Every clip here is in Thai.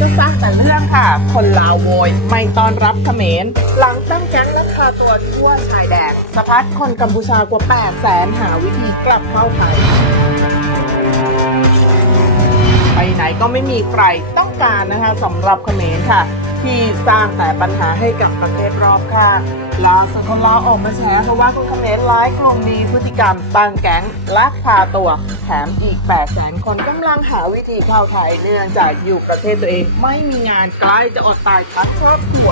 ก็สร้างแต่เรื่องค่ะ คนลาวโวยไม่ต้อนรับเขมร หลังตั้งแก๊งลักพาตัวทั่วชายแดนสะพัดคนกัมพูชากว่า 8 แสนหาวิธีกลับเข้าไทย ไปไหนก็ไม่มีใครต้องการนะคะสำหรับเขมรค่ะ ที่สร้างแต่ปัญหาให้กับประเทศรอบข้างล่าสุดคนลาวออกมาแฉเพราะว่าเขมรร้ายกลุ่มมีพฤติกรรมตั้งแก๊งลักพาตัว แถมอีก8แสนคนกำลังหาวิธีเข้าไทยเนื่องจากอยู่ประเทศตัวเอง ไม่มีงานใกล้จะอดตายทั้งครอบครัว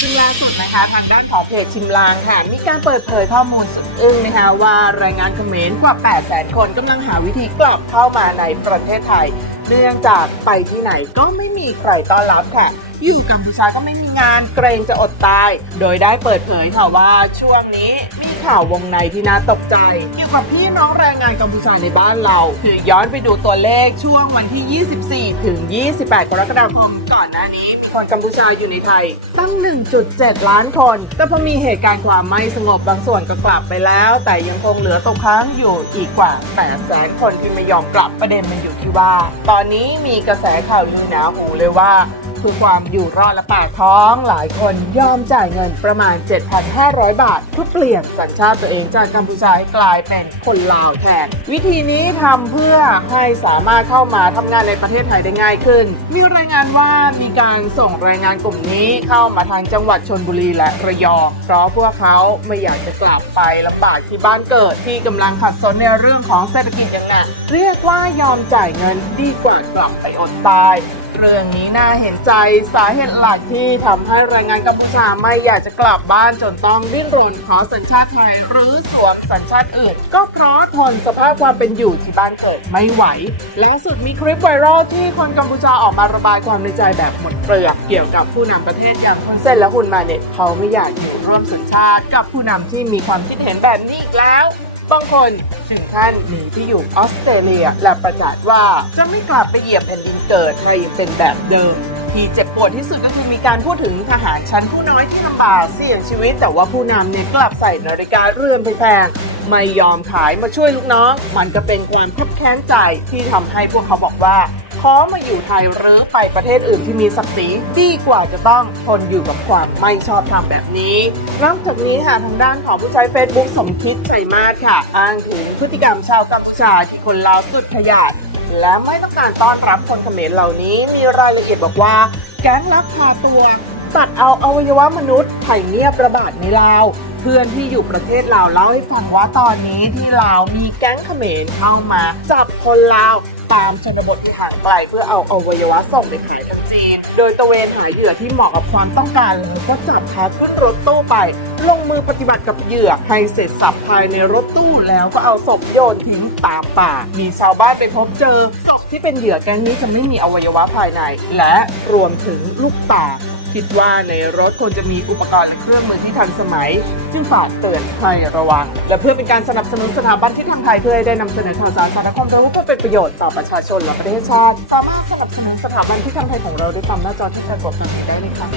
ซึ่งล่าสุดนะคะทางด้านของเพจชิมลางค่ะ มีการเปิดเผยข้อมูลสุดอึ้งนะคะว่าแรงงานเขมรกว่า 8 0 0 0 0 0 คนกำลังหาวิธีกลับเข้ามาในประเทศไทยเนื่องจากไปที่ไหนก็ไม่มีใครต้อนรับค่ะ อยู่กัมพูชาก็ไม่มีงานเกรงจะอดตาย โดยได้เปิดเผยค่ะว่าช่วงนี้มีข่าววงในที่น่าตกใจ เกี่ยวกับพี่น้องแรงงานกัมพูชาในบ้านเราคือย้อนไปดูตัวเลขช่วงวันที่ 24 ถึง 28 กรกฎาคมก่อนหน้านี้มีคนกัมพูชาอยู่ในไทย ตั้ง 1.7 ล้านคน แต่พอมีเหตุการณ์ความไม่สงบบางส่วนก็กลับไปแล้ว แต่ยังคงเหลือตกค้างอยู่อีกกว่า8แสนคนที่ไม่ยอมกลับประเด็นมันอยู่ที่ว่าตอนนี้มีกระแสข่าวลือหนาหูเลยว่า คือความอยู่รอดและปากท้องหลายคนยอมจ่ายเงินประมาณ 7,500 บาทเพื่อเปลี่ยนสัญชาติตัวเองจากกัมพูชาให้กลายเป็นคนลาวแทน วิธีนี้ทำเพื่อให้สามารถเข้ามาทำงานในประเทศไทยได้ง่ายขึ้น มีรายงานว่ามีการส่งแรงงานกลุ่มนี้เข้ามาทางจังหวัดชนบุรีและระยองเพราะพวกเขาไม่อยากจะกลับไปลำบากที่บ้านเกิดที่กำลังขัดสนในเรื่องของเศรษฐกิจอย่างหนักเรียกว่ายอมจ่ายเงินดีกว่ากลับไปอดตาย เรื่องนี้น่าเห็นใจสาเหตุหลักที่ทำให้แรงงานกัมพูชาไม่อยากจะกลับบ้านจนต้องดิ้นรนขอสัญชาติไทย หรือสวมสัญชาติอื่น ก็เพราะทนสภาพความเป็นอยู่ที่บ้านเกิดไม่ไหว และสุดมีคลิปไวรัลที่คนกัมพูชาออกมาระบายความในใจแบบหมดเปลือกเกี่ยวกับผู้นำประเทศอย่างคนเส้นและหุ่นมาเน็ตเขาไม่อยากอยู่ร่วมสัญชาติกับผู้นำที่มีความคิดเห็นแบบนี้อีกแล้ว บางคนถึงขั้นหนีที่อยู่ออสเตรเลีย และประกาศว่าจะไม่กลับไปเหยียบแผ่นดินเกิดให้เป็นแบบเดิม ที่เจ็บปวดที่สุดก็คือมีการพูดถึงทหารชั้นผู้น้อยที่ลำบากเสี่ยงชีวิต แต่ว่าผู้นำเนี่ยกลับใส่นาฬิกาเรือนแพงไม่ยอมขายมาช่วยลูกน้อง มันก็เป็นความคับแค้นใจที่ทำให้พวกเขาบอกว่า ขอมาอยู่ไทยหรือไปประเทศอื่นที่มีศักดิ์ศรีดีกว่าจะต้องทนอยู่กับความไม่ชอบธรรมแบบนี้นอกจากนี้ค่ะทางด้านของผู้ใช้ Facebook สมคิดชัยมาศค่ะ อ้างถึงพฤติกรรมชาวกัมพูชาที่คนลาวสุดขยาดและไม่ต้องการต้อนรับคนเขมรเหล่านี้ มีรายละเอียดบอกว่า แก๊งลักพาตัวตัดเอาอวัยวะมนุษย์ไผ่เงียบระบาดในลาว เพื่อนที่อยู่ประเทศลาวเล่าให้ฟังว่าตอนนี้ที่ลาวมีแก๊งเขมรเข้ามา จับคนลาว ตามชนบทที่ห่างไกลเพื่อเอาอวัยวะส่งไปขายทางจีน โดยตะเวนหาเหยื่อที่เหมาะกับความต้องการแล้วก็จับพาขึ้นรถตู้ไป ลงมือปฏิบัติกับเหยื่อให้เสร็จสับภายในรถตู้แล้วก็เอาศพโยนทิ้งตามป่า มีชาวบ้านไปพบเจอศพที่เป็นเหยื่อแก๊งนี้จะไม่มีอวัยวะภายใน และรวมถึงลูกตา คิดว่าในรถควรจะมีอุปกรณ์และเครื่องมือที่ทันสมัยจึงฝากเตือนให้ระวัง และเพื่อเป็นการสนับสนุนสถาบันที่ทำไทยเพื่อให้ได้นำเสนอข่าวสารสารคมรู้เพื่อเป็นประโยชน์ต่อประชาชนและประเทศชาติสามารถสนับสนุนสถาบันที่ทำไทยของเราด้วยความหน้าจอที่ปรากฏกันได้เลยค่ะ